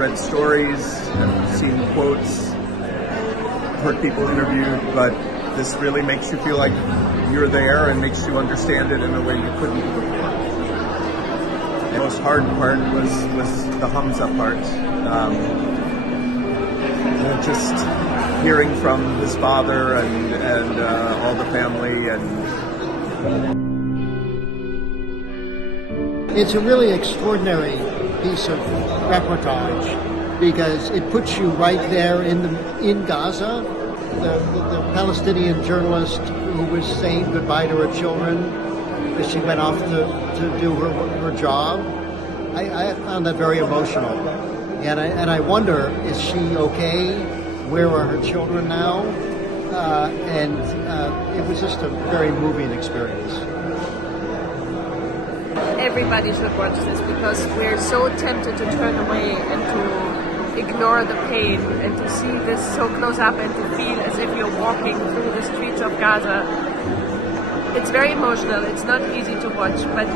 read stories, I've seen quotes, heard people interviewed, but this really makes you feel like you're there and makes you understand it in a way you couldn't before. The most hard part was the Hamza part. Just hearing from his father and all the family and. It's a really extraordinary piece of reportage because it puts you right there in Gaza. The Palestinian journalist who was saying goodbye to her children as she went off to do her job. I found that very emotional. And I wonder, is she okay? Where are her children now? It was just a very moving experience. Everybody should watch this because we're so tempted to turn away and to ignore the pain, and to see this so close up and to feel as if you're walking through the streets of Gaza. It's very emotional, it's not easy to watch, but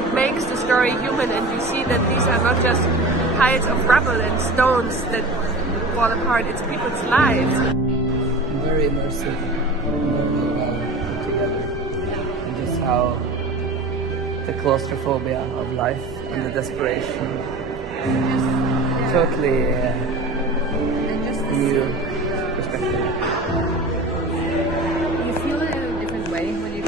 it makes the story human, and you see that these are not just piles of rubble and stones that fall apart, it's people's lives. Very immersive, very well put together, and just how the claustrophobia of life and the desperation. Totally new perspective. You feel it in a different way when you're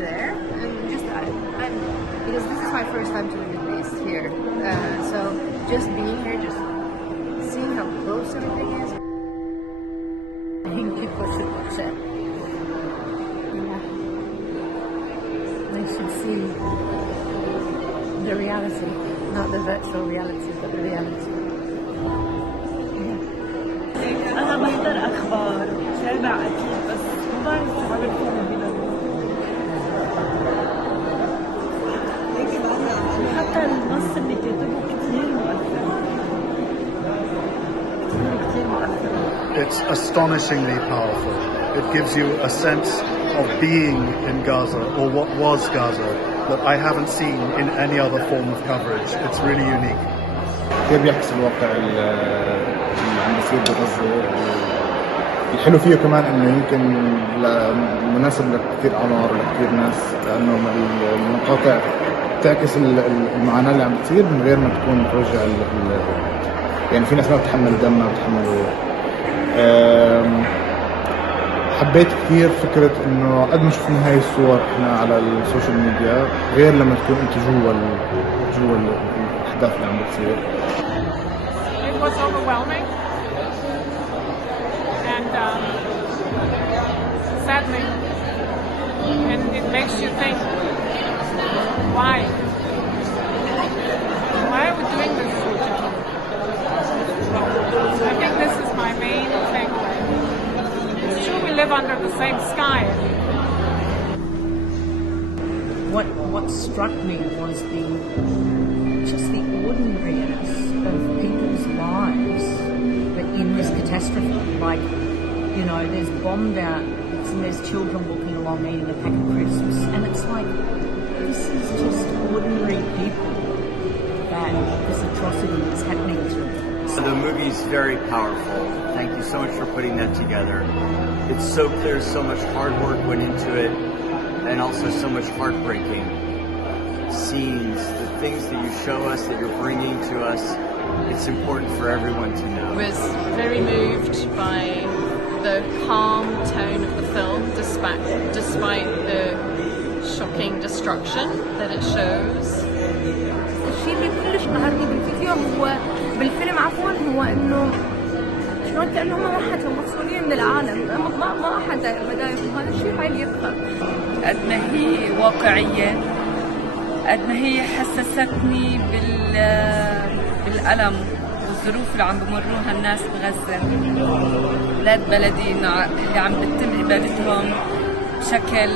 there, and just because this is my first time to the Middle East here, so just being here, just seeing how close everything is. I think people should watch it. Yeah, they should see the reality. Not the virtual reality, but the reality. أنا بحضر أخبار وبتابع أكيد بس ما بعرف شو عم بيكون بينا. حتى النص اللي كتبه كتير مؤثر. كتير مؤثر. It's astonishingly powerful. It gives you a sense of being in Gaza, or what was Gaza, that I haven't seen in any other form of coverage. It's really unique. كيف بيعكس الواقع اللي عم بيصير بغزة. الحلو فيه كمان انه يمكن مناسب لكثير اعمار ولكثير ناس، لانه المقاطع تعكس المعاناة اللي عم بتصير من غير ما تكون توجع يعني في ناس ما بتحمل دم، ما بتحمل. حبيت كثير فكرة انه قد ما شفنا هاي الصور احنا على السوشيال ميديا غير لما تكون انت جوا الاحداث اللي عم بتصير. It was overwhelming and saddening, and it makes you think, why are we doing this? I think this is my main thing. Sure, we live under the same sky. What struck me was the ordinariness of people's lives, but in this catastrophe. Like, you know, there's bombed out and there's children walking along eating a pack of crisps, and it's like, this is just ordinary people that this atrocity is happening to. The movie's very powerful. Thank you so much for putting that together. It's so clear, so much hard work went into it, and also so much heartbreaking scenes, the things that you show us, that you're bringing to us. It's important for everyone to know. I was very moved by the calm tone of the film, despite the shocking destruction that it shows. الشيء اللي كلش قهرني بالفيديو بالفيلم هو انه شلون كأنهم وحدهم مفصولين من العالم، ما حدا مدايم، وهذا الشيء هاي يفخر. قد ما هي واقعية، قد ما هي حسستني بالألم والظروف اللي عم بمروها الناس بغزة، ولاد بلدي اللي عم بتم إبادتهم بشكل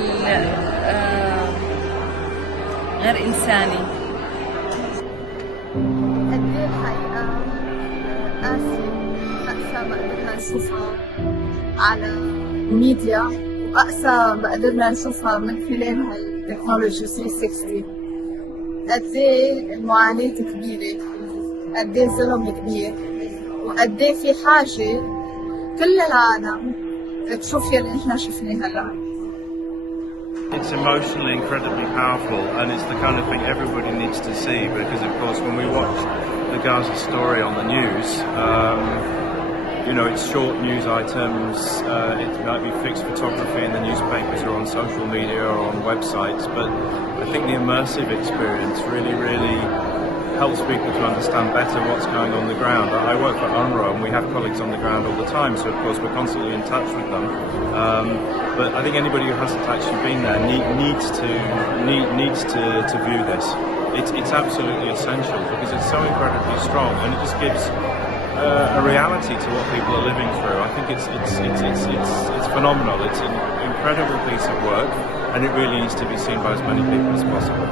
غير إنساني. قد الحقيقة أقسى ما قدرنا نشوفها على ميديا، وأقسى ما قدرنا نشوفها من خلال هالتكنولوجي 360. قد المعاناة كبيرة قد ايه الظلم كبير وقد ايه في حاجة كل العالم تشوف يلي نحن شفناه هلا. It's emotionally incredibly powerful, and it's the kind of thing everybody needs to see, because of course when we watch the Gaza story on the news, you know, it's short news items, it might be fixed photography in the newspapers or on social media or on websites, but I think the immersive experience really helps people to understand better what's going on the ground. I work for UNRWA and we have colleagues on the ground all the time, so of course we're constantly in touch with them. But I think anybody who hasn't actually been there needs to view this. It's absolutely essential because it's so incredibly strong, and it just gives a reality to what people are living through. I think it's phenomenal. It's an incredible piece of work, and it really needs to be seen by as many people as possible.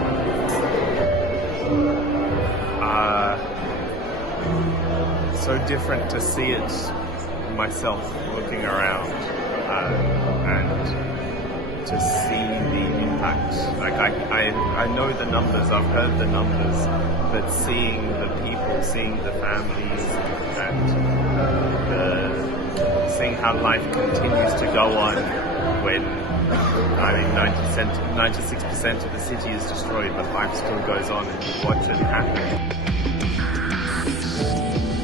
So different to see it myself looking around and to see the impact. Like I know the numbers, I've heard the numbers, but seeing the people, seeing the families, and seeing how life continues to go on when 96% of the city is destroyed, but life still goes on and you watch it happen.